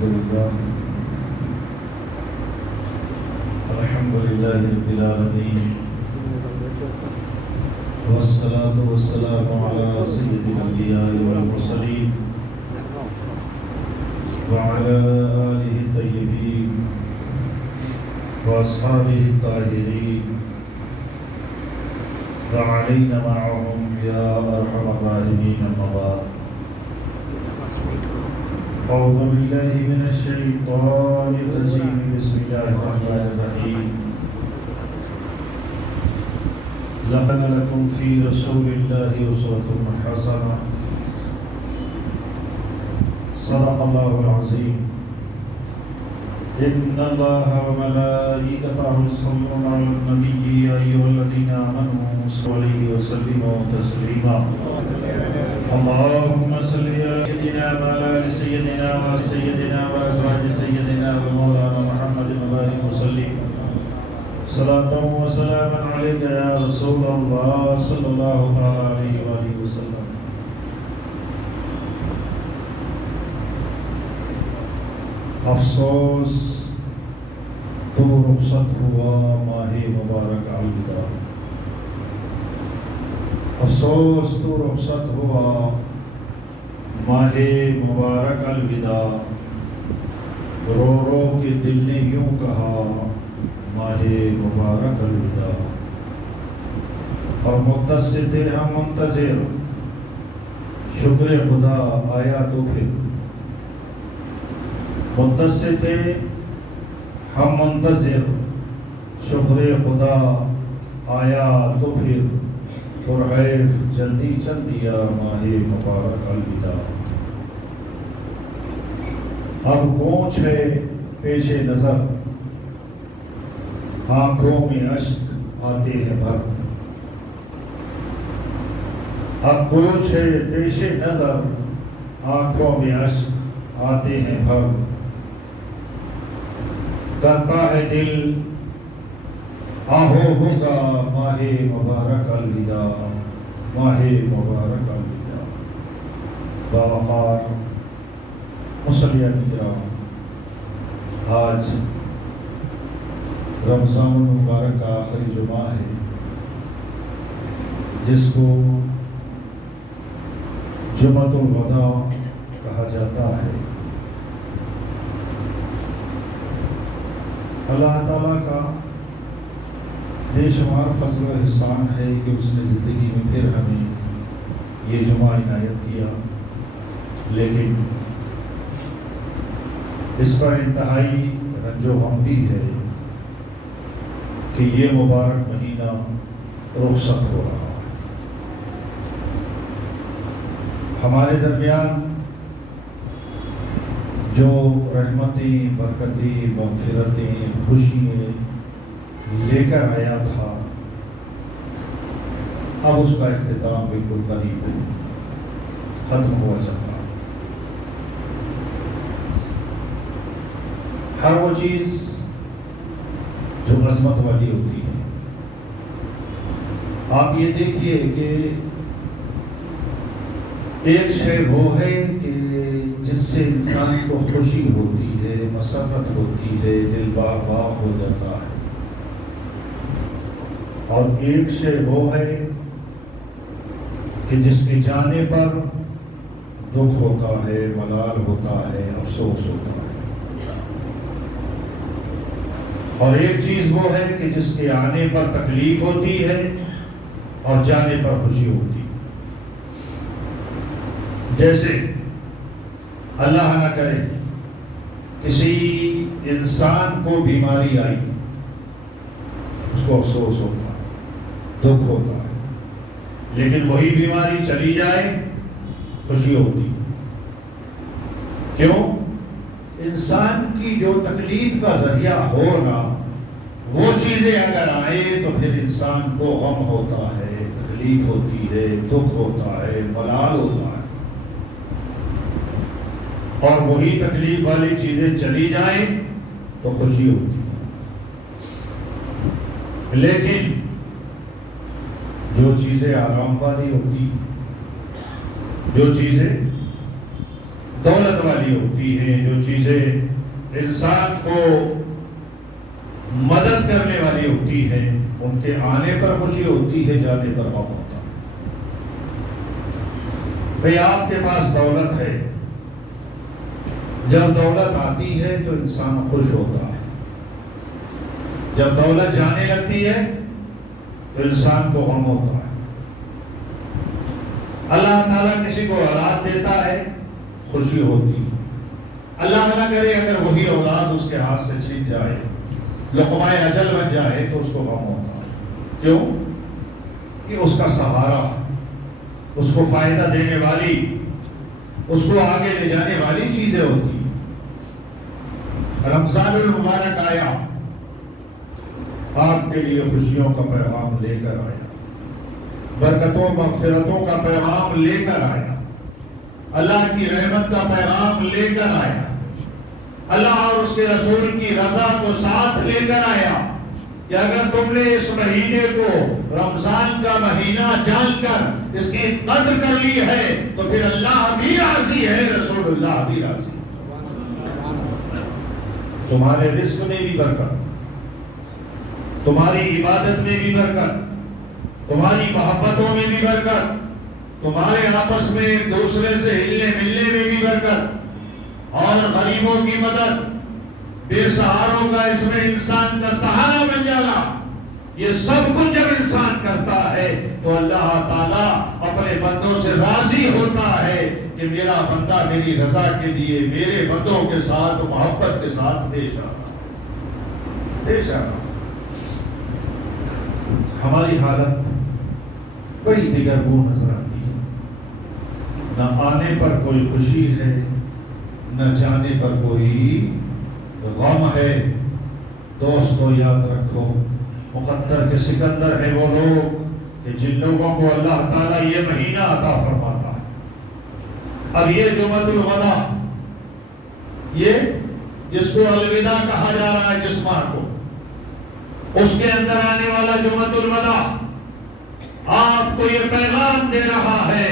الحمد لله رب العالمين والصلاة والسلام على سيد الأنبياء والمرسلين وعلى آله الطيبين وأصحابه الطاهرين وعلينا معهم يا أرحم الراحمين. أما بعد، أعوذ بالله من الشيطان الرجيم. بسم الله الرحمن الرحيم. لقد لكم في رسول الله أسوة حسنة. صدق الله العظيم. إن الله وملائكته يصلون على النبي يا أيها الذين آمنوا صلوا عليه وسلموا تسليما. اللهم صل على سيدنا وعلى آل سيدنا وسيدنا وأزواج سيدنا ومولانا محمد وبارك وسلم صلاة وسلاما عليك يا رسول الله صلى الله عليه وآله وسلم. افسوس تو رخصت ہوا ماہ مبارک الوداع. افسوس تو رخصت ہوا ماہ مبارک الوداع. رو رو کے دل نے یوں کہا ماہ مبارک الوداع. اور مدت سے تھے ہم منتظر، شکر خدا آیا تو پھر. مدت سے تھے ہم منتظر، شکر خدا آیا تو پھر. پرحیف جلدی چل دیا ماہ مبارک الوداع. اب پہنچ ہے پیش نظر، آنکھوں میں اشک آتے ہیں بھر. اب پہنچ ہے پیش نظر، آنکھوں میں اشک آتے ہیں بھر. کرتا ہے دل آہو ہوگا ماہ مبارک الوداع. ماہ مبارک الوداع. باوقار مصلیان کرام، آج رمضان المبارک کا آخری جمعہ ہے، جس کو جمعۃ الوداع کہا جاتا ہے. اللہ تعالیٰ کا بے شمار فضل و احسان ہے کہ اس نے زندگی میں پھر ہمیں یہ جمعہ عنایت کیا. لیکن اس پر انتہائی رنج و غم بھی ہے کہ یہ مبارک مہینہ رخصت ہو رہا ہے. ہمارے درمیان جو رحمتیں، برکتیں، مغفرتیں، خوشیاں لے کر آیا تھا، اب اس کا اختتام بالکل قریب ختم ہوا چاہتا. ہر وہ چیز جو عظمت والی ہوتی ہے، آپ یہ دیکھیے کہ ایک شے وہ ہے کہ جس سے انسان کو خوشی ہوتی ہے، مسرت ہوتی ہے، دل باغ باغ ہو جاتا ہے. اور ایک شے وہ ہے کہ جس کے جانے پر دکھ ہوتا ہے، ملال ہوتا ہے، افسوس ہوتا ہے. اور ایک چیز وہ ہے کہ جس کے آنے پر تکلیف ہوتی ہے اور جانے پر خوشی ہوتی ہے. جیسے اللہ نہ کرے کسی انسان کو بیماری آئی، اس کو افسوس ہوتا ہے، دکھ ہوتا ہے. لیکن وہی بیماری چلی جائے، خوشی ہوتی ہے. کیوں؟ انسان کی جو تکلیف کا ذریعہ ہونا، وہ چیزیں اگر آئے تو پھر انسان کو غم ہوتا ہے، تکلیف ہوتی ہے، دکھ ہوتا ہے، ملال ہوتا ہے. اور وہی تکلیف والی چیزیں چلی جائیں تو خوشی ہوتی ہے. لیکن جو چیزیں آرام والی ہوتی، جو چیزیں دولت والی ہوتی ہیں، جو چیزیں انسان کو مدد کرنے والی ہوتی ہیں، ان کے آنے پر خوشی ہوتی ہے، جانے پر غم ہوتا ہے۔ بھئی آپ کے پاس دولت ہے، جب دولت آتی ہے تو انسان خوش ہوتا ہے، جب دولت جانے لگتی ہے تو انسان کو غم ہوتا ہے۔ اللہ تعالیٰ کسی کو اولاد دیتا ہے، خوشی ہوتی ہے۔ اللہ نہ کرے اگر وہی اولاد اس کے ہاتھ سے چھن جائے، لقمہ اجل بن جائے، تو اس کو غم ہوتا ہے۔ کیوں؟ کہ اس کا سہارا، اس کو فائدہ دینے والی، اس کو آگے لے جانے والی چیزیں ہوتی ہیں۔ رمضان المبارک آیا، آپ کے لیے خوشیوں کا پیغام لے کر آیا، برکتوں مغفرتوں کا پیغام لے کر آیا، اللہ کی رحمت کا پیغام لے کر آیا، اللہ اور اس کے رسول کی رضا کو ساتھ لے کر آیا کہ اگر تم نے اس مہینے کو رمضان کا مہینہ جان کر اس کی قدر کر لی ہے تو پھر اللہ بھی راضی ہے، رسول اللہ بھی راضی ہے۔ تمہارے رزق میں بھی برکت، تمہاری عبادت میں بھی برکت، تمہاری محبتوں میں بھی برکت، تمہارے آپس میں ایک دوسرے سے ہلنے ملنے میں بھی برکت، اور غریبوں کی مدد، بے سہاروں کا اس میں انسان کا سہارا بن جانا، یہ سب کچھ جب انسان کرتا ہے تو اللہ تعالیٰ اپنے بندوں سے راضی ہوتا ہے کہ میرا بندہ میری رضا کے لیے میرے بندوں کے ساتھ محبت کے ساتھ پیش آ رہا۔ ہماری حالت بڑی دگرگوں نظر آتی ہے، نہ آنے پر کوئی خوشی ہے، نہ جانے پر کوئی غم ہے۔ دوستو یاد رکھو، مقدر کے سکندر ہے وہ لوگ کہ جن لوگوں کو اللہ تعالیٰ یہ مہینہ عطا فرماتا ہے۔ اب یہ جمعۃ الوداع، یہ جس کو الوداع کہا جا رہا ہے جس ماہ کو، اس کے اندر آنے والا جمعۃ الوداع آپ کو یہ پیغام دے رہا ہے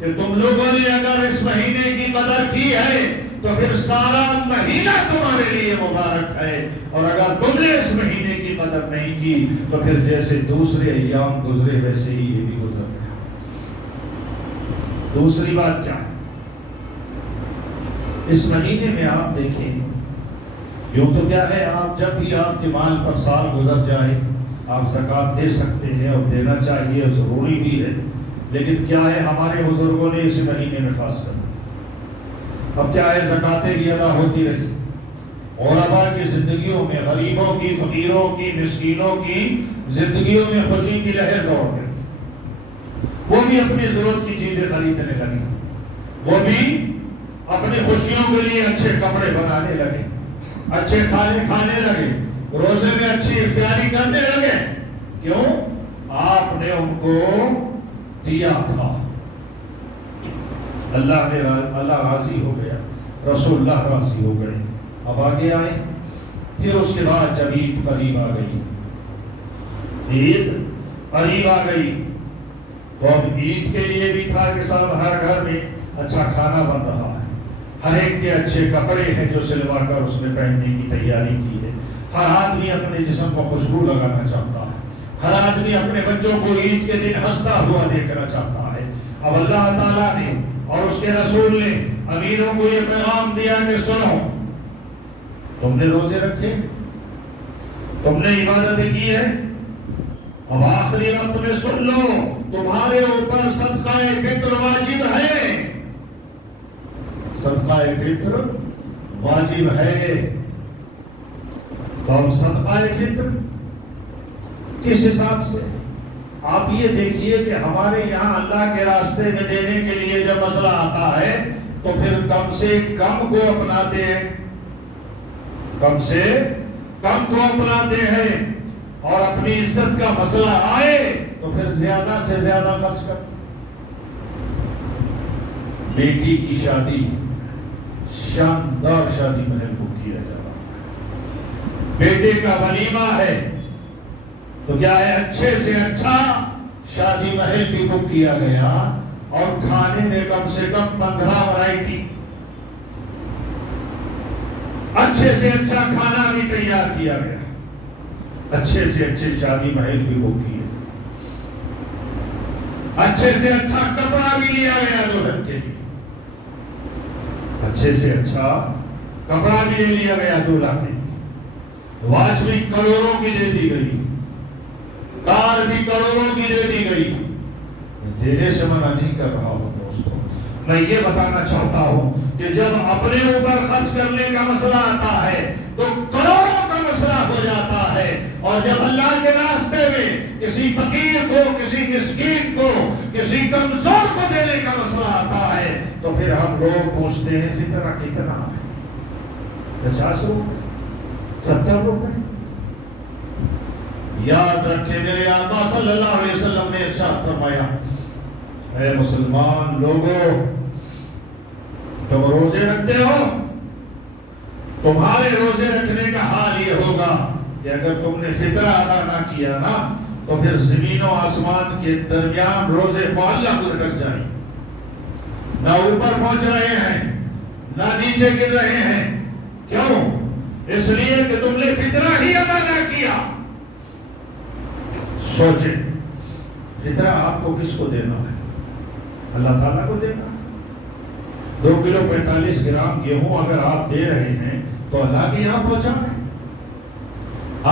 کہ تم لوگوں نے اگر اس مہینے کی قدر کی ہے تو پھر سارا مہینہ تمہارے لیے مبارک ہے، اور اگر تم نے اس مہینے کی قدر نہیں کی تو پھر جیسے دوسرے ایام گزرے ویسے ہی یہ بھی گزر گیا۔ دوسری بات کیا ہے؟ اس مہینے میں آپ دیکھیں، یوں تو کیا ہے، آپ جب بھی آپ کے مال پر سال گزر جائے آپ زکوٰۃ دے سکتے ہیں، اور دینا چاہیے، ضروری بھی ہے، لیکن کیا ہے، ہمارے بزرگوں نے اس مہینے میں خاص کر اب کیا ہے، زکاتیں بھی ادا ہوتی رہی، غرباء کی زندگیوں میں، غریبوں کی، فقیروں کی، مسکینوں کی زندگیوں میں خوشی کی لہر دوڑ گئی، وہ بھی اپنی ضرورت کی چیزیں خریدنے لگے، وہ بھی اپنی خوشیوں کے لیے اچھے کپڑے بنانے لگے، اچھے کھانے لگے، روزے میں اچھی افطاری کرنے لگے۔ کیوں؟ آپ نے ان کو دیا تھا، اللہ راضی ہو گیا، رسول اللہ راضی ہو گئے۔ اب آگے آئے، پھر اس کے بعد جب عید قریب آ گئی، عید قریب آ گئی تو اب عید کے لیے بھی تھا کہ سب ہر گھر میں اچھا کھانا بن رہا ہے، ہر ایک کے اچھے کپڑے ہیں جو سلوا کر اس میں پہننے کی تیاری کی ہے، ہر آدمی اپنے جسم کو خوشبو لگانا چاہتا ہے، ہر آدمی اپنے بچوں کو عید کے دن ہنستا ہوا دیکھنا چاہتا ہے۔ اب اللہ تعالیٰ نے اور اس کے رسول نے امیروں کو یہ پیغام دیا کہ سنو، تم نے روزے رکھے، تم نے عبادتیں کی ہے، اب آخری وقت میں سن لو، تمہارے اوپر صدقہ فطر واجب ہے، صدقہ فطر واجب ہے۔ تو اب صدقہ فطر کس حساب سے؟ آپ یہ دیکھیے کہ ہمارے یہاں اللہ کے راستے میں دینے کے لیے جب مسئلہ آتا ہے تو پھر کم سے کم کو اپناتے ہیں، کم سے کم کو اپناتے ہیں، اور اپنی عزت کا مسئلہ آئے تو پھر زیادہ سے زیادہ خرچ کر۔ بیٹی کی شادی، شاندار شادی محل کو کیا جا رہا ہے، بیٹے کا ولیمہ ہے تو کیا ہے، اچھے سے اچھا شادی محل بھی بک کیا گیا، اور کھانے میں کم سے کم 15 ورائٹی اچھے سے اچھا کھانا بھی تیار کیا گیا، اچھے سے اچھے شادی محل بھی وہ کیے، اچھے سے اچھا کپڑا بھی لیا گیا دلہن کے لیے، اچھے سے اچھا کپڑا بھی لے لیا گیا دولہا کے لیے، واچ بھی کروڑوں کی دے دی گئی، کار بھی کروڑوں کی دے دی گئی۔ دینے سے منع نہیں کر رہا ہوں دوستو، میں یہ بتانا چاہتا ہوں کہ جب اپنے اوپر خرچ کرنے کا مسئلہ آتا ہے تو کروڑوں کا مسئلہ ہو جاتا ہے، اور جب اللہ کے راستے میں کسی فقیر کو، کسی مسکین کو، کسی کمزور کو دینے کا مسئلہ آتا ہے تو پھر ہم لوگ پوچھتے ہیں فطرہ کتنا ہے؟ 50 روپے، 70 روپے؟ یاد رکھیں میرے آقا صلی اللہ علیہ وسلم نے ارشاد فرمایا، اے مسلمان لوگوں، تم روزے رکھتے ہو، تمہارے روزے رکھنے کا حال یہ ہوگا کہ اگر تم نے فطرہ ادا نہ کیا نا تو پھر زمین و آسمان کے درمیان روزے معلق لٹک جائیں، نہ اوپر پہنچ رہے ہیں نہ نیچے گر رہے ہیں۔ کیوں؟ اس لیے کہ تم نے فطرہ ہی ادا نہ کیا۔ سوچیں، فطرہ آپ کو کس کو دینا ہے؟ اللہ تعالیٰ کو دینا۔ 2 کلو 45 گرام گیہوں اگر آپ دے رہے ہیں تو اللہ کے یہاں پہنچا رہے ہیں۔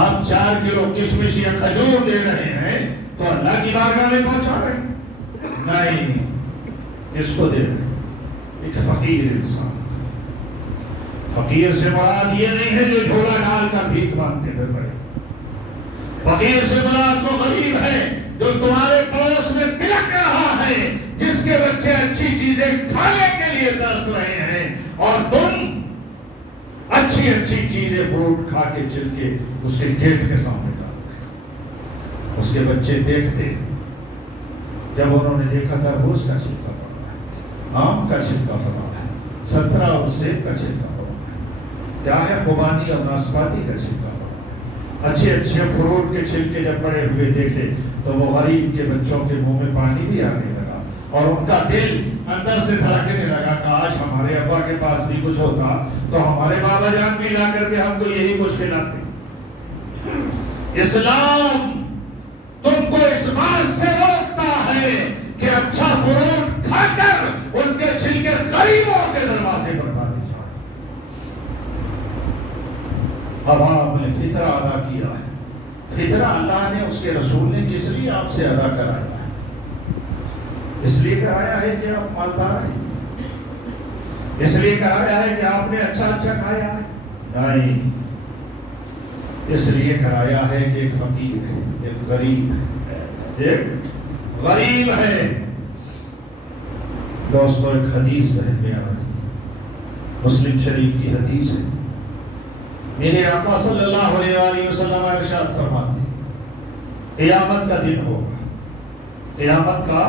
آپ 4 کلو کشمش یا کھجور دے رہے ہیں تو اللہ کی بارگاہ میں پہنچا رہے ہیں؟ نہیں، کس کو دے رہے ہیں؟ ایک فقیر انسان۔ فقیر سے مراد یہ نہیں ہے جو جھولا ڈال کر بھیک مانگتے پھر رہے، فقیر سے مراد وہ غریب ہے جو تمہارے پڑوس میں بلک رہا ہے، جس کے بچے اچھی چیزیں کھانے کے لیے ترس رہے ہیں، اور تم اچھی اچھی چیزیں فروٹ کھا کے چل کے اس کے گیٹ کے سامنے ڈال رہے۔ اس کے بچے دیکھتے، جب انہوں نے دیکھا تھا روز کا چھلکا پڑا ہے، آم کا چھلکا پڑا ہے، سنترا اور سیب کا چھلکا پڑا ہے، کیا ہے خوبانی اور ناسپاتی کا چھلکا پڑا ہے، اچھے اچھے فروٹ کے چھلکے جب پڑے ہوئے دیکھے تو وہ غریب کے بچوں کے منہ میں پانی بھی آنے لگا، اور ان کا دل اندر سے دھڑکنے لگا، کاش ہمارے ابا کے پاس بھی کچھ ہوتا تو ہمارے بابا جان بھی لا کر کے ہم کو یہی کچھ کھلاتے۔ اسلام تم کو اس بات سے روکتا ہے کہ اچھا فروٹ کھا کر ان کے چھلکے غریبوں کے دروازے پر ڈالے جائیں۔ اب آپ نے فطرہ ادا کیا ہے، فطرہ اللہ نے، اس کے رسول نے کس لیے آپ سے ادا کرایا ہے؟ اس لیے کرایا ہے کہ آپ مالدار ہیں؟ اس لیے کرایا ہے کہ آپ نے اچھا اچھا کھایا ہے؟ نہیں، اس لیے کرایا ہے کہ ایک فقیر ہے، ایک غریب ہے، ایک غریب ہے۔ دوستو، ایک حدیث ذہن میں آ رہی، مسلم شریف کی حدیث ہے، میرے آقا صلی اللہ علیہ وآلہ وسلم ارشاد فرماتے ہیں، قیامت کا دن ہوگا، قیامت کا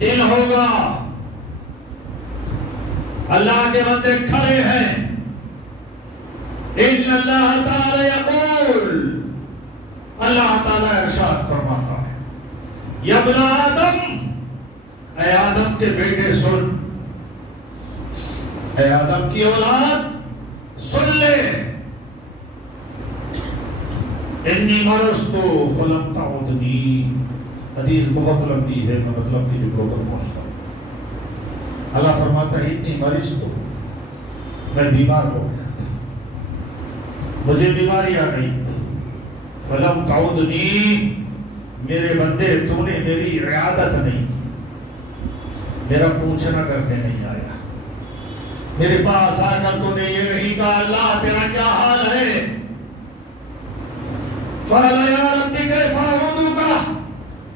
دن ہوگا، اللہ کے بندے کھڑے ہیں، ان اللہ تعالی یقول، اللہ تعالی ارشاد فرماتا ہے، یا ابن آدم، اے آدم کے بیٹے سن، اے آدم کی اولاد سن لے، انی مرضت فلم تعودنی۔ حدیث بہت لمبی ہے، میں مطلب کی جملوں پر پہنچتا ہوں۔ اللہ فرماتا ہے، اتنی مرضت، میں بیمار ہو گیا تھا، مجھے بیماری آ گئی تھی، فلم تعودنی، میرے بندے تو نے میری عیادت نہیں کی، میرا پوچھنا کرنے نہیں آیا، میرے پاس آ کر تو نے یہ نہیں کہا اللہ تیرا کیا حال ہے؟ قال یا ربی کیف اعبدک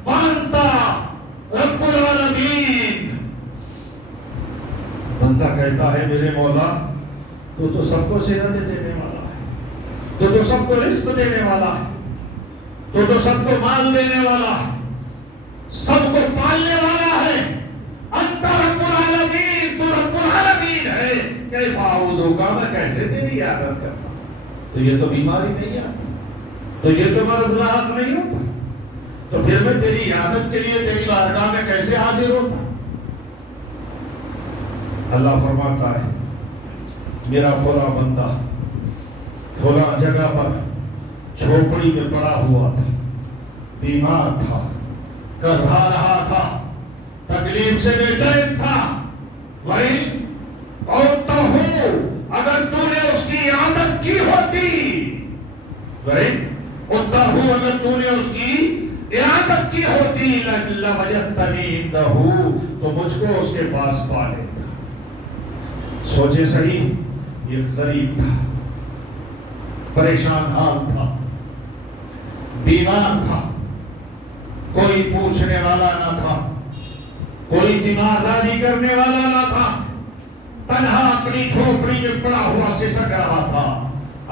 وانت رب العالمین۔ بندہ کہتا ہے، میرے مولا تو سب کو صحت دینے والا ہے، تو سب کو رزق دینے والا ہے، تو سب کو مال دینے والا ہے، سب کو پالنے والا ہے، انت رب العالمین، تو رب العالمین ہے، کیف اعبدک، میں کیسے تیری عبادت کرتا؟ تو یہ تو بیماری نہیں آتی، تو یہ تو مرض لاحق نہیں ہوتا، تو پھر میں تیری عبادت کے لیے تیری بارگاہ میں کیسے حاضر ہوتا؟ اللہ فرماتا ہے، میرا فلاں بندہ فلاں جگہ پر جھوپڑی میں پڑا ہوا تھا، بیمار تھا، کر رہا تھا، تکلیف سے بے چین تھا، وہی اوتا ہوں اگر تو نے اس کی عادت کی ہوتی، وہی اوتا ہوں اگر تو نے اس کی عادت کی ہوتی لوجدتنی عنده، تو مجھ کو اس کے پاس پا لیتا۔ سوچے صحیح، یہ غریب تھا، پریشان حال تھا، بیمار تھا، کوئی پوچھنے والا نہ تھا، کوئی تیمارداری کرنے والا نہ تھا، تنہا اپنی جھوپڑی میں پڑا ہوا سسک رہا تھا۔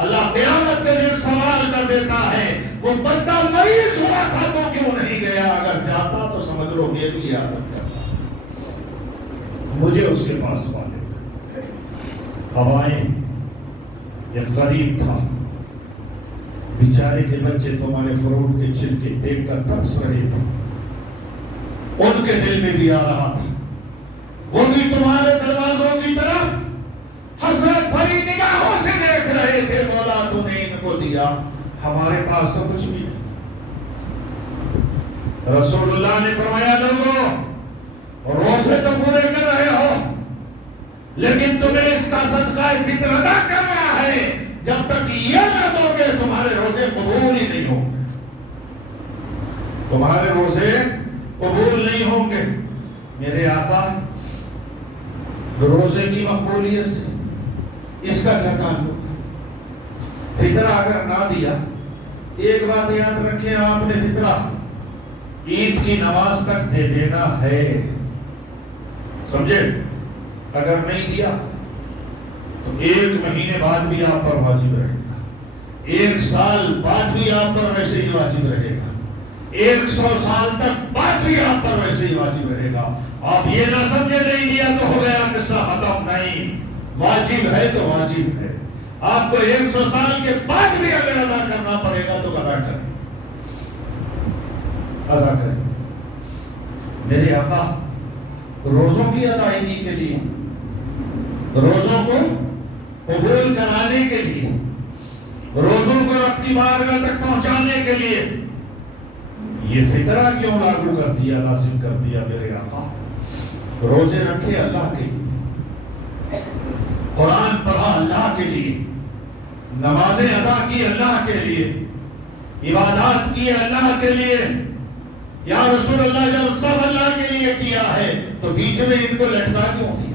اللہ قیامت کے دن سوال کر دیتا ہے، وہ بندہ مریض ہوا تھا تو کیوں نہیں گیا؟ اگر جاتا تو سمجھ لو یہ بھی عادت کرتا، مجھے اس کے پاس پا لیتا۔ اب آئے، یہ غریب تھا، بیچارے کے بچے تمہارے فروٹ کے چھلکے دیکھ کر ترس رہے تھے، ان کے دل میں بھی آ رہا تھا، وہ بھی تمہارے دروازوں کی طرف حسرت بھری نگاہوں سے دیکھ رہے تھے۔ مولا تو نے ان کو دیا، ہمارے پاس تو کچھ بھی نہیں۔ رسول اللہ نے فرمایا، لوگوں روزے تو پورے کر رہے ہو، لیکن تمہیں اس کا صدقہ فطر ادا کرنا ہے، جب تک یہ نہ دو گے تمہارے روزے قبول ہی نہیں ہوں گے، تمہارے روزے قبول نہیں ہوں گے۔ میرے آقا روزے کی مقبولیت سے اس کا کیا تعلق ہے؟ فطرہ اگر نہ دیا، ایک بات یاد رکھیں، آپ نے فطرہ عید کی نماز تک دے دینا ہے، سمجھے؟ اگر نہیں دیا تو 1 مہینے بعد بھی آپ پر واجب رہے گا، 1 سال بعد بھی آپ پر ویسے ہی واجب رہے گا، 100 سال تک بعد بھی آپ پر ویسے ہی واجب رہے گا۔ آپ یہ نہ سمجھے نہیں دیا تو ہو گیا قصہ ختم، نہیں، واجب ہے تو واجب ہے، آپ کو 100 سال کے بعد بھی اگر ادا کرنا پڑے گا تو ادا کریں، ادا کریں۔ میرے آقا روزوں کی ادائیگی کے لیے، روزوں کو قبول کرانے کے لیے، روزوں کو رب کی بارگاہ تک پہنچانے کے لیے یہ فطرہ کیوں لاگو کر دیا، لازم کر دیا؟ میرے آقا روزے رکھے اللہ کے لیے، قرآن پڑھا اللہ کے لیے، نمازیں ادا کی اللہ کے لیے، عبادات کی اللہ کے لیے، یا رسول اللہ جب سب اللہ کے لیے کیا ہے تو بیچ میں ان کو لٹکا کیوں دیا؟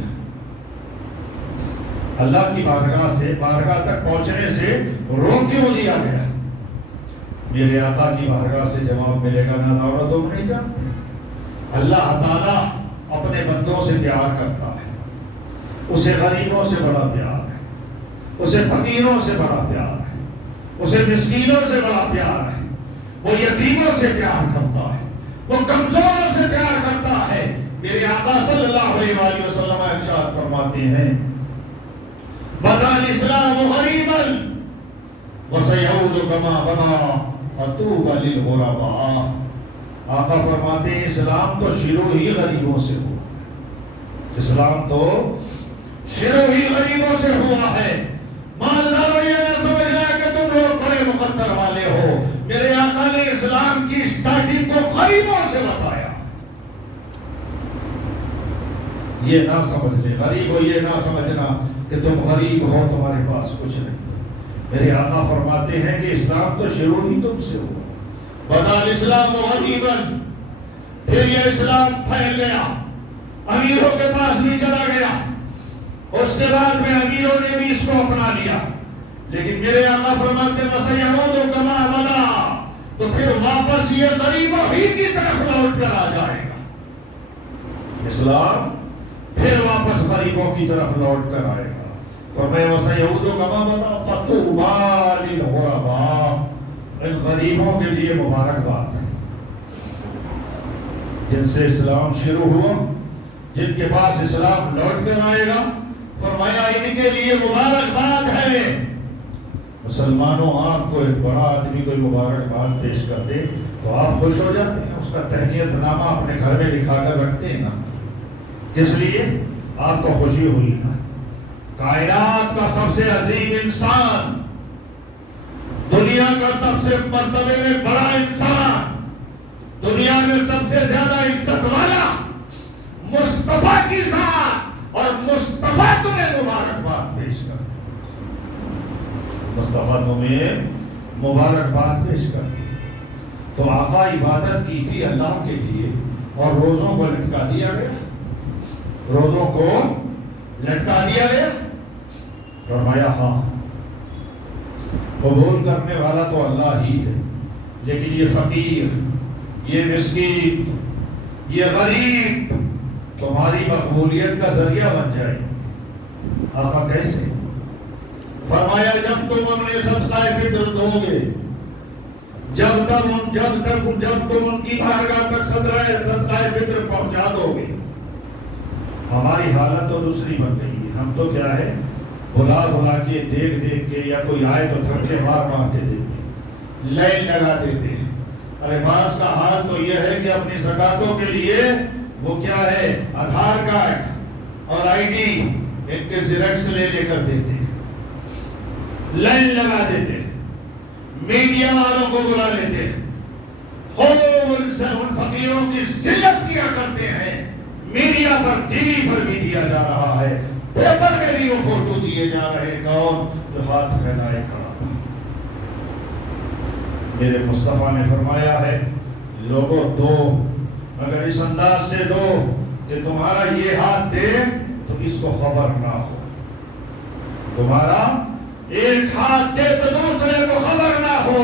اللہ کی بارگاہ تک پہنچنے سے روک کیوں دیا گیا؟ میرے آقا کی بارگاہ سے جواب ملے گا نہ دعوت تم نہیں جانتے۔ اللہ تعالیٰ اپنے بندوں سے پیار کرتا ہے، اسے غریبوں سے بڑا پیار ہے، اسے فقیروں سے بڑا پیار ہے، اسے مسکینوں سے بڑا پیار ہے، وہ یتیموں سے پیار کرتا ہے، وہ کمزوروں سے پیار کرتا ہے۔ میرے آقا صلی اللہ علیہ وآلہ وسلم ارشاد فرماتے ہیں، بدا الاسلام غریبا وسیعود کما بدا فطوبی للغرباء۔ آقا فرماتے ہیں اسلام تو شروع ہی غریبوں سے ہوا، اسلام تو شروع ہی غریبوں سے ہوا ہے۔ مالداروں یہ نہ سمجھ رہا کہ تم لوگ بڑے مقدر والے ہو، میرے آقا نے اسلام کی اسٹارٹنگ کو غریبوں سے بتایا۔ یہ نہ سمجھ لے غریب ہو، یہ نہ سمجھنا کہ تم غریب ہو، تمہارے پاس کچھ نہیں۔ میرے آقا فرماتے ہیں کہ اسلام تو شروع ہی تم سے ہوا، بدا الاسلام غریبا، پھر یہ اسلام پھیل گیا، امیروں کے پاس بھی چلا گیا، اس کے بعد میں امیروں نے بھی اس کو اپنا لیا، لیکن میرے آقا فرماتے ہیں وسیعود کما بدا، تو پھر واپس یہ غریبوں ہی کی طرف لوٹ کر آ جائے گا، اسلام پھر واپس غریبوں کی طرف لوٹ کر آئے گا۔ فرمایا وسیعود کما بدا فطوبی للغرباء، ان غریبوں کے لیے مبارکباد ہے جن سے اسلام شروع ہوا، جن کے پاس اسلام لوٹ کر آئے گا، فرمایا ان کے لیے مبارکباد ہے۔ مسلمانوں آپ کو ایک بڑا آدمی کوئی مبارکباد پیش کر دے تو آپ خوش ہو جاتے ہیں، اس کا تہنیت نامہ اپنے گھر میں لکھا کر رکھتے ہیں نا، کس لیے؟ آپ کو خوشی ہوئی نا۔ کائنات کا سب سے عظیم انسان دنیا کا سب سے مرتبے میں بڑا انسان، دنیا میں سب سے زیادہ عزت والا مصطفیٰ کی ذات، اور مصطفیٰ تمہیں مبارکباد پیش کر، مصطفیٰ تمہیں مبارکباد پیش کر۔ تو آقا عبادت کی تھی اللہ کے لیے اور روزوں کو لٹکا دیا گیا، روزوں کو لٹکا دیا گیا۔ فرمایا ہاں، قبول کرنے والا تو اللہ ہی ہے، لیکن یہ فقیر، یہ مسکین، یہ غریب تمہاری مقبولیت کا ذریعہ بن جائے۔ آقا کیسے؟ فرمایا جب تم اپنے صدقہ فطر دو گے، جب تم ان کی بارگاہ تک صدقہ فطر پہنچا دو گے۔ ہماری حالت تو دوسری بن گئی ہے، ہم تو کیا ہے، بلا کے دیکھ کے، یا کوئی آئے تو تھکے مار کے دیتے، لائن لگا دیتے ہیں۔ ارے بعض کا حال تو یہ ہے کہ اپنی زکاتوں کے لیے وہ کیا ہے، آدھار کارڈ اور آئی ڈی ان کے زیروکس لے کر دیتے ہیں، لائن لگا دیتے ہیں، میڈیا والوں کو بلا لیتے ہیں، خوب ان فقیروں کی ذلت کیا کرتے ہیں، میڈیا پر، ٹی وی پر بھی دیا جا رہا ہے، پیپر میں بھی وہ فوٹو دیے جا رہے، کون جو ہاتھ پھیلائے کھڑا تھا۔ میرے مصطفیٰ نے فرمایا ہے لوگوں دو، مگر اس انداز سے دو کہ تمہارا یہ ہاتھ دے تو اس کو خبر نہ ہو، تمہارا ایک ہاتھ دے تو دوسرے کو خبر نہ ہو۔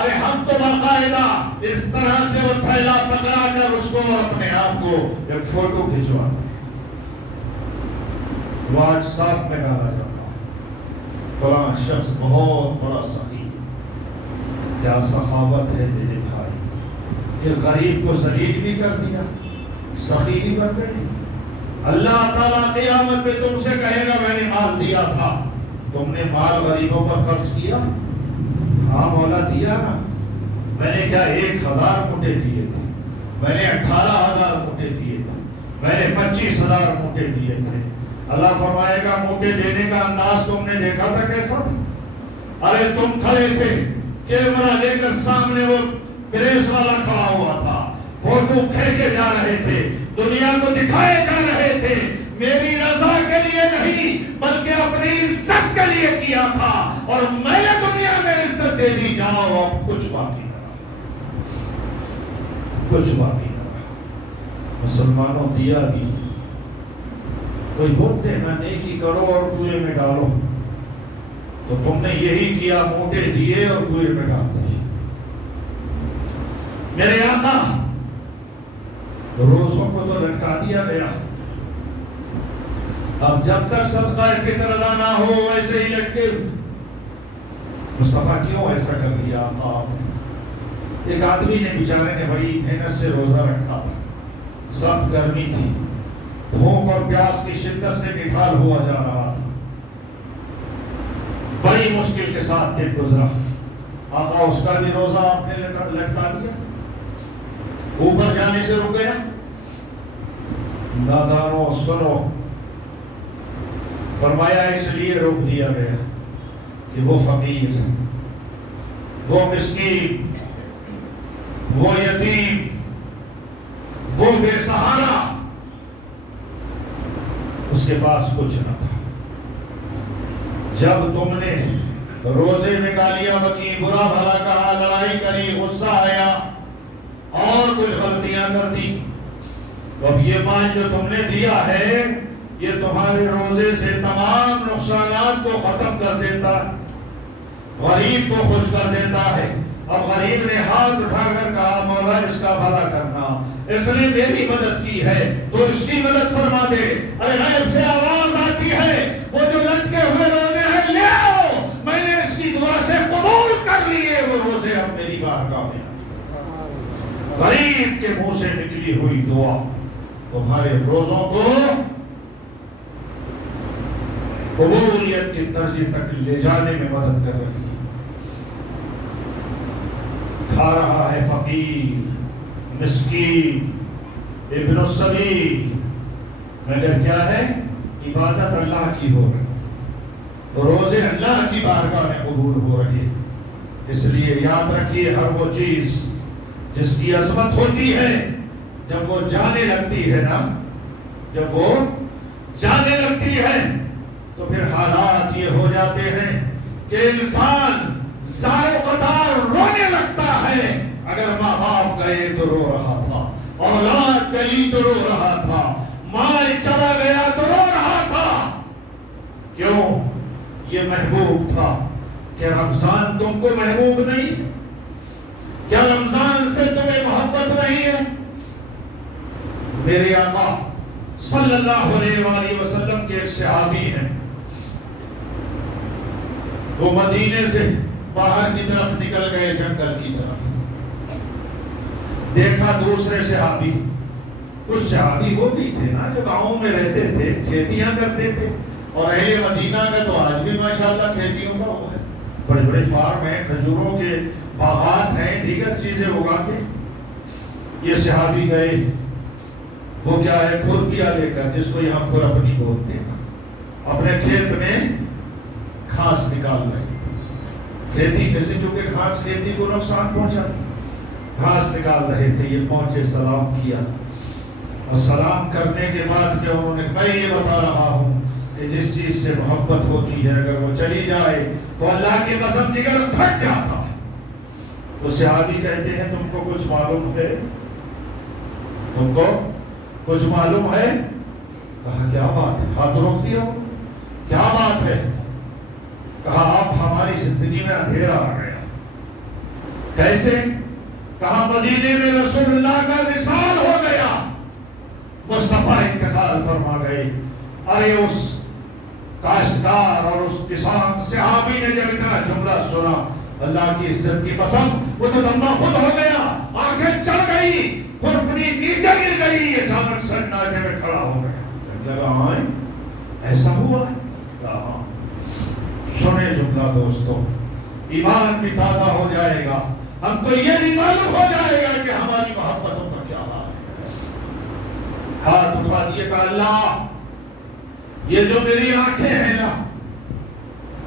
ارے ہم تو باقاعدہ اس طرح سے وہ تھیلا پکڑا کر اس کو اور اپنے آپ کو ایک فوٹو کھنچواتے ہیں، وہ آج ساتھ میں ڈالا جاتا ہے، فلاں شخص بہت بڑا سخی، کیا سخاوت ہے میرے بھائی، یہ غریب کو ذلیل بھی کر دیا، سخی بھی بن گئے۔ اللہ تعالیٰ قیامت میں تم سے کہے گا میں نے مال دیا تھا، تم نے مال غریبوں پر خرچ کیا؟ ہاں مولا دیا نا، میں نے کیا 1000 موٹے دیے تھے، میں نے 18,000 موٹے دیے تھے، میں نے 25,000 موٹے دیے تھے۔ اللہ فرمائے گا موٹے دینے کا انداز تم نے دیکھا تھا کیسا تھا؟ ارے تم کھڑے تھے، کیمرہ لے کر سامنے وہ پریس والا کھڑا ہوا تھا، فوٹو کھینچے جا رہے تھے، دنیا کو دکھائے جا رہے تھے، میری رضا کے لیے نہیں بلکہ اپنی عزت کے لیے کیا تھا، اور میں نے دنیا میں عزت دے دی، جاؤ اب کچھ باقی نہ رہا۔ مسلمانوں دیا بھی، کوئی بولتے ہیں نیکی کرو اور کنویں میں ڈالو، تو تم نے یہی کیا، موٹے دیے اور کنویں میں ڈال دیے۔ میرے آقا روزوں کو تو لٹکا دیا گیا، اب جب تک صدقہ فطر ادا نہ ہو ویسے ہی لٹکے۔ مصطفیٰ کیوں ایسا کر دیا آقا؟ ایک آدمی نے بیچارے نے بڑی محنت سے روزہ رکھا تھا، سخت گرمی تھی، بھوک اور پیاس کی شدت سے نڈھال ہوا جا رہا تھا، بڑی مشکل کے ساتھ دن گزرا۔ آقا اس کا بھی روزہ آپ نے لٹکا دیا، اوپر جانے سے رک گیا۔ دادانوں سنو، فرمایا اس لیے روک دیا گیا کہ وہ فقیر، وہ مسکین، وہ یتیم، وہ بے سہارا، اس کے پاس کچھ نہ تھا۔ جب تم نے روزے میں گالیاں بکی، برا بھلا کہا، لڑائی کری، غصہ آیا اور کچھ غلطیاں کر دی، تو اب یہ مال جو تم نے دیا ہے یہ تمہارے روزے سے تمام نقصانات کو ختم کر دیتا ہے، غریب کو خوش کر دیتا ہے۔ اب غریب نے ہاتھ اٹھا کر کہا مولا اس کا بھلا کرنا، اس نے میری مدد کی ہے تو اس کی مدد فرما دے۔ ارے غیب سے آواز آتی ہے وہ جو لٹکے ہوئے روزے ہیں لے آؤ، میں نے اس کی دعا سے قبول کر لیے وہ روزے، اب میری بارگاہ میں۔ غریب کے منہ سے نکلی ہوئی دعا تمہارے روزوں کو قبولیت کے درجے تک لے جانے میں مدد کر رہی ہے۔ کھا رہا ہے فقیر، مسکین، ابن السبیل، مگر کیا ہے؟ عبادت اللہ کی ہو رہی، روزے اللہ کی بارگاہ میں قبول ہو رہے۔ اس لیے یاد رکھیے ہر وہ چیز جس کی عظمت ہوتی ہے جب وہ جانے لگتی ہے نا، جب وہ جانے لگتی ہے تو پھر حالات یہ ہو جاتے ہیں کہ انسان زار و قطار رونے لگتا ہے۔ اگر ماں باپ گئے تو رو رہا تھا، اولاد گئی تو رو رہا تھا، ماں چلا گیا تو رو رہا تھا۔ کیوں؟ یہ محبوب تھا۔ کیا رمضان تم کو محبوب نہیں؟ کیا رمضان سے تمہیں محبت نہیں ہے؟ میرے آقا صلی اللہ علیہ وآلہ وسلم کے ایک صحابی ہیں، وہ مدینے سے باہر کی طرف نکل گئے، جنگل کی طرف۔ دیکھا دوسرے صحابی، کچھ صحابی وہ بھی تھے نا جو گاؤں میں رہتے تھے، کھیتیاں کرتے تھے، اور اہل مدینہ کا تو آج بھی ماشاءاللہ کھیتیوں کا وہ ہے، بڑے بڑے فارم ہیں، کھجوروں کے باغات ہیں، دیگر چیزیں اگاتے۔ یہ صحابی گئے، وہ کیا ہے، کھرپیا لے کر، جس کو یہاں کھرپنی بولتے ہیں، اپنے کھیت میں گھاس نکال رہے۔ کھیتی میں سے چونکہ گھاس کھیتی کو نقصان پہنچاتی، گھاس نکال رہے تھے۔ یہ پہنچے، سلام کیا، اور سلام کرنے کے بعد میں انہوں نے، میں یہ بتا رہا ہوں کہ جس چیز سے محبت ہوتی ہے اگر وہ چلی جائے تو اللہ کی قسم جگر پھٹ جاتا ہے۔ تو صحابی کہتے ہیں تم کو کچھ معلوم ہے؟ تم کو کچھ معلوم ہے؟ کہا کیا بات ہے؟ ہاتھ روک دیا، کیا بات ہے؟ کہا آپ ہماری زندگی میں اندھیرا آ گیا۔ کیسے؟ کہا مدینے میں رسول اللہ کا وصال ہو گیا، مصطفیٰ انتقال فرما گئے۔ ارے اس کاشتکار اور اس کسان صحابی نے جب اتنا جملہ سنا، اللہ کی عزت کی قسم وہ تو دمہ خود ہو گیا، آنکھیں چڑھ گئی، کھرپنی نیچے گر گئی، یہ جانور سر ناکے میں کھڑا ہو گیا۔ لگا ہاں ایسا ہوا ہے؟ کہا سنے جملہ دوستو، ایمان بھی تازہ ہو جائے گا، ہم کو یہ بھی معلوم ہو جائے گا کہ ہماری محبتوں کا کیا حال ہے۔ ہاتھ اٹھا دیے، کہا اللہ یہ جو میری آنکھیں ہیں نا،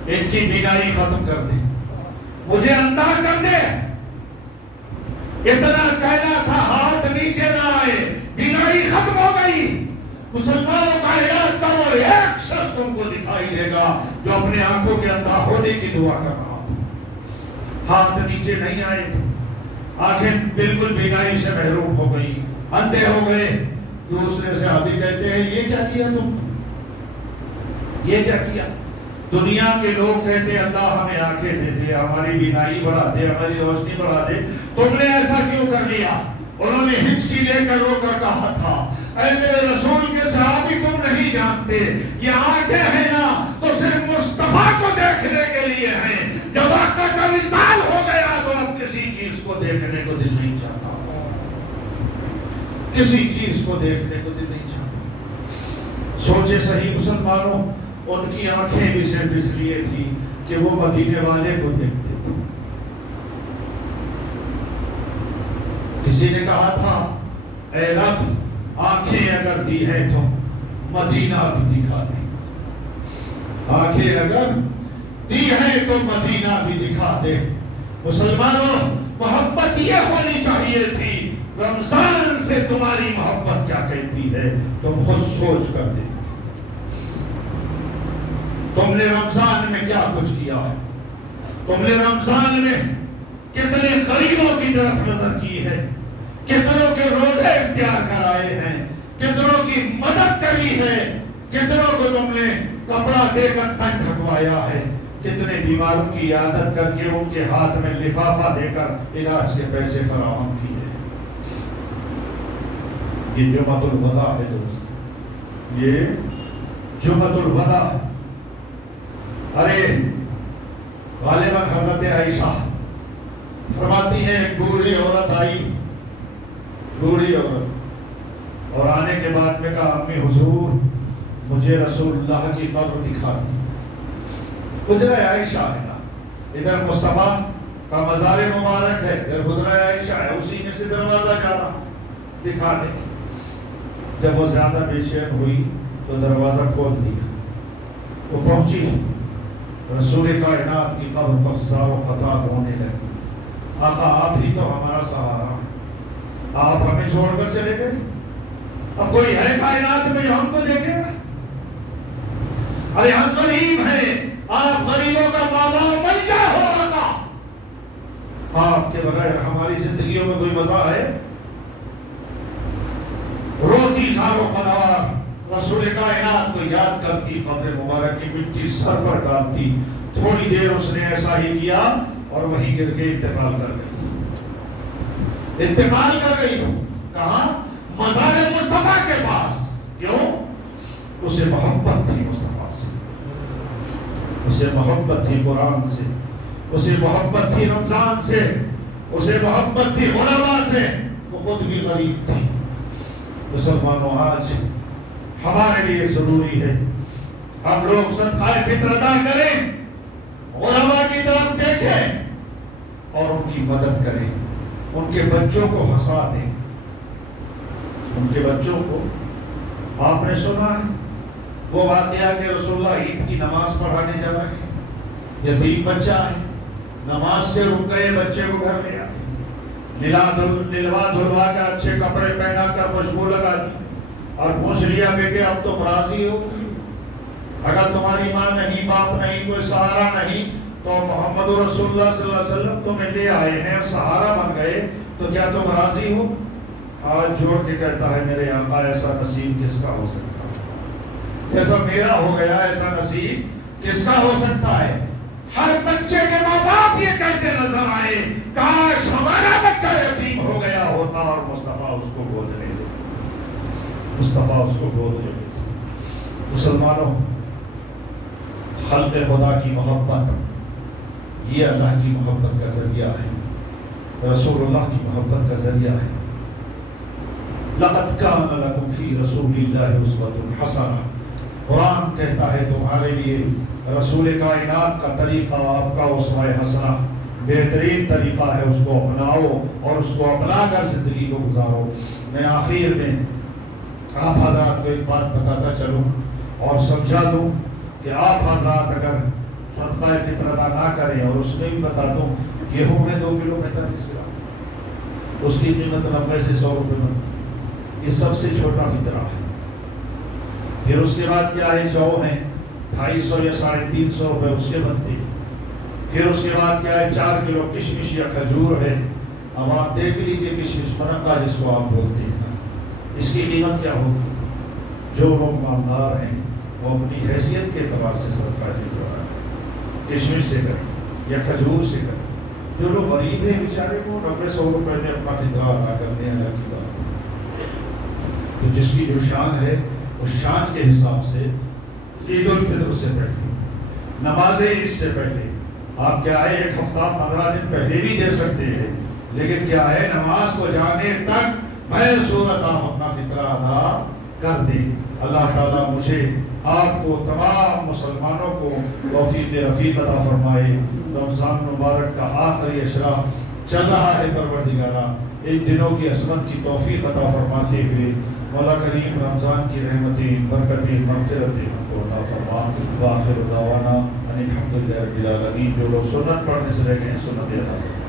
ان کی بینائی ختم کر دے، مجھے اندھا کر دے۔ اتنا کہنا تھا، ہاتھ نیچے نہ آئے، بینائی ختم ہو گئی۔ مسلمانوں کا علاج کا وہ ایک شخص تم کو دکھائی دے گا جو اپنے آنکھوں کے اندھا ہونے کی دعا کر رہا تھا۔ ہاتھ نیچے نہیں آئے تھے، آنکھیں بالکل بینائی سے محروم ہو گئی، اندھے ہو گئے۔ دوسرے صحابی کہتے ہیں یہ کیا کیا تم؟ یہ کیا کیا؟ دنیا کے لوگ کہتے ہیں اللہ ہمیں آنکھیں دے دے، ہماری بینائی بڑھا دے، ہماری روشنی بڑھا دے، تم نے ایسا کیوں کر لیا؟ انہوں نے ہچکی لے کر رو کر کہا تھا، اے میرے رسول کے صحابی تم نہیں جانتے، یہ آنکھیں ہیں نا تو صرف مصطفیٰ کو دیکھنے کے لیے ہیں، جب آقا کا وصال ہو گیا تو اب کسی چیز کو دیکھنے کو دل نہیں چاہتا، کسی چیز کو دیکھنے کو دل نہیں چاہتا۔ سوچے صحیح مسلمانوں، ان کی آنکھیں بھی صرف اس لیے تھی کہ وہ مدینے والے کو دیکھتے تھے۔ کسی نے کہا تھا اے رب آنکھیں اگر دی ہے تو مدینہ بھی دکھا دے، آنکھیں اگر دی ہے تو مدینہ بھی دکھا دے۔ مسلمانوں محبت یہ ہونی چاہیے تھی، رمضان سے تمہاری محبت کیا کہتی ہے تم خود سوچ کر دیکھو، تم نے رمضان میں کیا کچھ کیا ہے، تم نے رمضان میں کتنے غریبوں کی طرف نظر کی ہے، کتنوں کے روزے اختیار کرائے ہیں، کتنوں کی مدد کری ہے، کتنوں کو تم نے کپڑا دے کر تن ڈھکوایا ہے، کتنے بیماروں کی عیادت کر کے ان کے ہاتھ میں لفافہ دے کر علاج کے پیسے فراہم کیے۔ یہ جمعۃ الوداع ہے دوست، یہ جمعۃ الوداع ہے۔ ارے غالباً حضرت عائشہ فرماتی ہیں ایک بوڑھی عورت آئی، بوڑھی عورت، اور آنے کے بعد میں کہا امی حضور مجھے رسول اللہ کی قبر دکھا دی۔ حجرہ عائشہ ہے نا، ادھر مصطفیٰ کا مزار مبارک ہے، ادھر حجرہ عائشہ ہے، اسی میں سے دروازہ جا رہا، دکھا دے۔ جب وہ زیادہ بے چین ہوئی تو دروازہ کھول دیا، وہ پہنچی رسول کائنات کی قبر پر زار و قطار ہونے لگی. آقا آپ ہی تو ہمارا سہارا، آپ ہمیں چھوڑ کر چلے گئے، اب کوئی ہے کائنات میں جو ہم کو دیکھے گا؟ ارے ہم غریب ہیں، آپ غریبوں کا بابا بن جاؤ آقا. آپ کے بغیر ہماری زندگیوں میں کوئی مزہ ہے؟ روتی زار و قطار، رسول کائنات کو یاد کرتی، قبر مبارک کی مٹی سر پر ڈالتی. تھوڑی دیر اس نے ایسا ہی کیا اور وہیں گر کے انتقال کر گئی. انتقال کر گئی. کہاں؟ مزار مصطفیٰ کے پاس. کیوں؟ اسے محبت تھی مصطفیٰ سے، اسے محبت تھی قرآن سے، اسے محبت تھی رمضان سے، اسے محبت تھی علماء سے. وہ خود بھی غریب تھی. مسلمانوں، آج ہمارے لیے ضروری ہے ہم لوگ صدقہ فطر ادا کریں، علماء کی طرف دیکھیں اور ان کی مدد کریں، ان کے بچوں کو ہنسا دیں. ان کے بچوں کو، آپ نے سنا ہے وہ واقعہ کہ رسول اللہ عید کی نماز پڑھانے جا رہے ہیں، یتیم بچہ ہے، نماز سے رک گئے، بچے کو گھر لے آئے، نلوا دھلوا کر اچھے کپڑے پہنا کر خوشبو لگا دی اور پوچھ لیا بیٹے اب تم راضی ہو؟ اگر تمہاری ماں نہیں، باپ نہیں، کوئی سہارا نہیں تو محمد رسول اللہ صلی اللہ علیہ وسلم تمہیں لے آئے ہیں، سہارا بن گئے، تو کیا تم راضی ہو؟ ہاتھ جوڑ کے کہتا ہے میرے آقا ایسا نصیب کس کا ہو سکتا ہے؟ جیسا میرا ہو گیا ایسا نصیب کس کا ہو سکتا ہے؟ ہر بچے کے ماں باپ یہ کہتے نظر آئے کاش ہمارا بچہ یتیم ہو گیا ہوتا اور مصطفیٰ اس کو گود لے لیتے، مصطفیٰ اس کو گود لے لیتے. مسلمانوں، خلق خدا کی محبت یہ اللہ کی محبت کا ذریعہ ہے، رسول اللہ کی محبت کا ذریعہ ہے. لقد كان لكم في رسول الله اسوة حسنة. قرآن کہتا ہے تمہارے لیے رسول کائنات کا طریقہ آپ کا اسوہ حسنہ بہترین طریقہ ہے، اس کو اپناؤ اور اس کو اپنا کر زندگی کو گزارو. میں آخر میں آپ حضرات کو ایک بات بتاتا چلوں اور سمجھا دوں کہ آپ حضرات اگر صدقہ فطر ادا نہ کریں، اور اس میں بھی بتا دوں گیہوں میں 2 کلو 45 گرام، اس کی قیمت 90 سے 100 روپے بنتی، یہ سب سے چھوٹا فطرہ ہے. پھر اس کے بعد کیا ہے؟ جو ہیں 250 یا 350 روپے اس کے بنتے ہیں. پھر اس کے بعد کیا ہے؟ 4 کلو کشمش یا کھجور ہے. اب آپ دیکھ لیجئے کشمش مرقہ جس کو آپ بولتے ہیں، اس کی قیمت کیا ہوگی؟ جو لوگ مالدار ہیں وہ اپنی حیثیت کے اعتبار سے صدقہ فطر ادا کریں، کشمش سے کریں یا کھجور سے کریں. جو لوگ غریب ہیں بیچارے کو 90-100 روپے میں اپنا فطرہ ادا کرتے ہیں. اللہ کی بات، تو جس کی جو شان ہے اس شان کے حساب سے عید الفطر سے پہلے، نماز عید سے پہلے آپ کیا ہے 1 ہفتہ 15 دن پہلے بھی دے سکتے ہیں، لیکن کیا ہے نماز کو جانے تک بغیر صورت آپ اپنا فطرہ ادا کر دیں. اللہ تعالیٰ مجھے آپ کو تمام مسلمانوں کو توفیق رفیق عطا فرمائے. رمضان مبارک کا آخری اشرا چل رہا ہے، پروردگارہ ان دنوں کی عظمت کی توفیق عطا فرماتے ہوئے مولا کریم رمضان کی رحمتیں، برکتیں، مغفرتیں ہم کو عطا فرما. وآخر دعوانا ان الحمدللہ رب العالمین. جو لوگ سنت پڑھنے سے رہ گئے ہیں سنت ادا فرما.